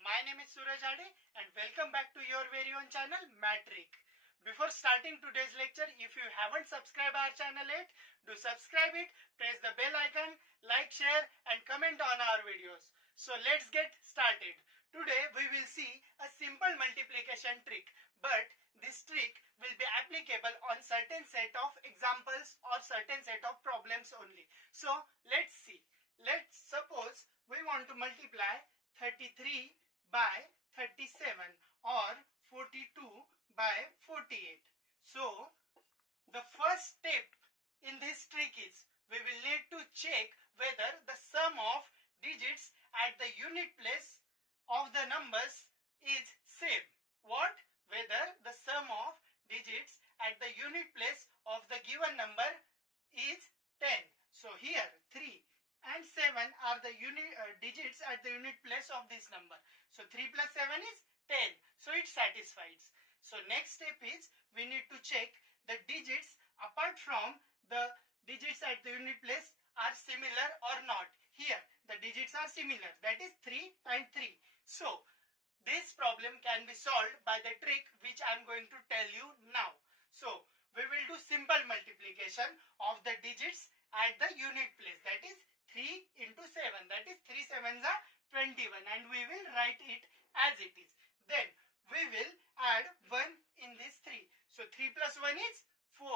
My name is Suraj Ade and welcome back to your very own channel Mattrick. Before starting today's lecture, if you haven't subscribed our channel yet, do subscribe it, press the bell icon, like, share and comment on our videos. So let's get started. Today we will see a simple multiplication trick, but this trick will be applicable on certain set of examples or certain set of problems only. So let's see. Let's suppose we want to multiply 33 by 37 or 42 by 48. So the first step in this trick is we will need to check whether the sum of digits at the unit place of the numbers is same. What? Whether the sum of digits at the unit place of the given number is 10. So here 3 and 7 are the digits at the unit place of this number. So 3 plus 7 is 10. So it satisfies. So next step is we need to check the digits apart from the digits at the unit place are similar or not. Here the digits are similar, that is 3 and 3. So this problem can be solved by the trick which I am going to tell you now. So we will do simple multiplication of the digits at the unit place, that is 3 into 7, that is 3 sevens are 21, and we will write it as it is. Then we will add 1 in this 3. So 3 plus 1 is 4.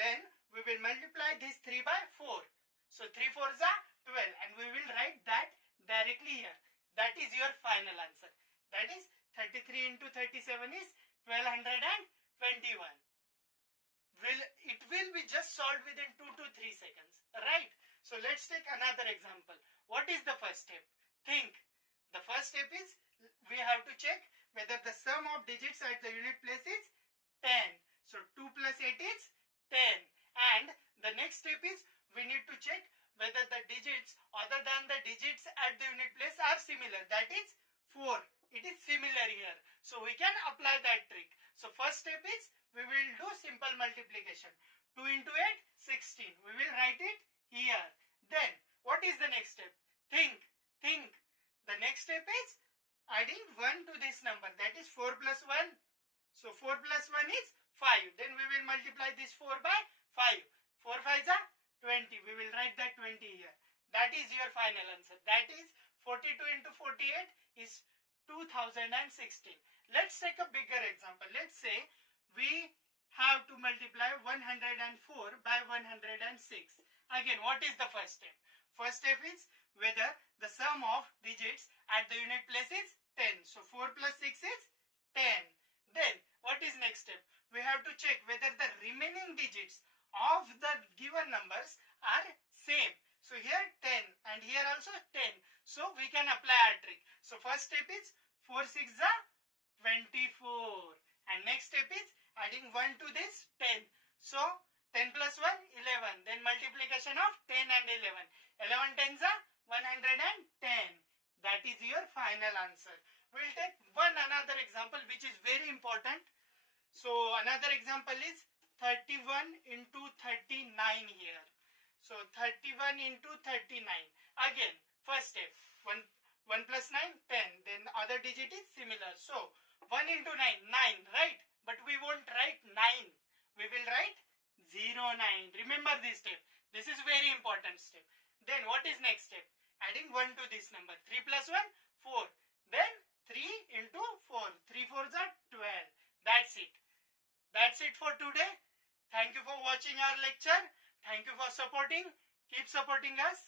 Then we will multiply this 3 by 4. So 3 4s are 12, and we will write that directly here. That is your final answer. That is 33 into 37 is 1221. It will be just solved within 2 to 3 seconds, right? So let's take another example. What is the first step? Think. The first step is we have to check whether the sum of digits at the unit place is 10. So 2 plus 8 is 10. And the next step is we need to check whether the digits other than the digits at the unit place are similar. That is 4. It is similar here. So we can apply that trick. So first step is we will do simple multiplication. 2 into 8, 16. We will write it here. Then what is the next step? Think. The next step is adding 1 to this number. That is 4 plus 1. So 4 plus 1 is 5. Then we will multiply this 4 by 5. 4 5s are 20. We will write that 20 here. That is your final answer. That is 42 into 48 is 2016. Let's take a bigger example. Let's say we have to multiply 104 by 106. Again, what is the first step? First step is whether the sum of digits at the unit place is 10. So 4 plus 6 is 10. Then what is next step? We have to check whether the remaining digits of the given numbers are same. So here 10 and here also 10. So we can apply our trick. So first step is 4 6 are 24. And next step is adding 1 to this 10. So 10 plus 1, 11. Then multiplication of 10 and 11. 11 tens are 110. That is your final answer. We will take another example which is very important. So another example is 31 into 39 here. So 31 into 39. Again, first step, 1 plus 9, 10. Then the other digit is similar. So 1 into 9, 9, right? But we won't write 9. We will write 0, 9. Remember this step. This is very important step. Then what is next step? Adding 1 to this number. 3 plus 1, 4. Then 3 into 4. 3 4s are 12. That's it. That's it for today. Thank you for watching our lecture. Thank you for supporting. Keep supporting us.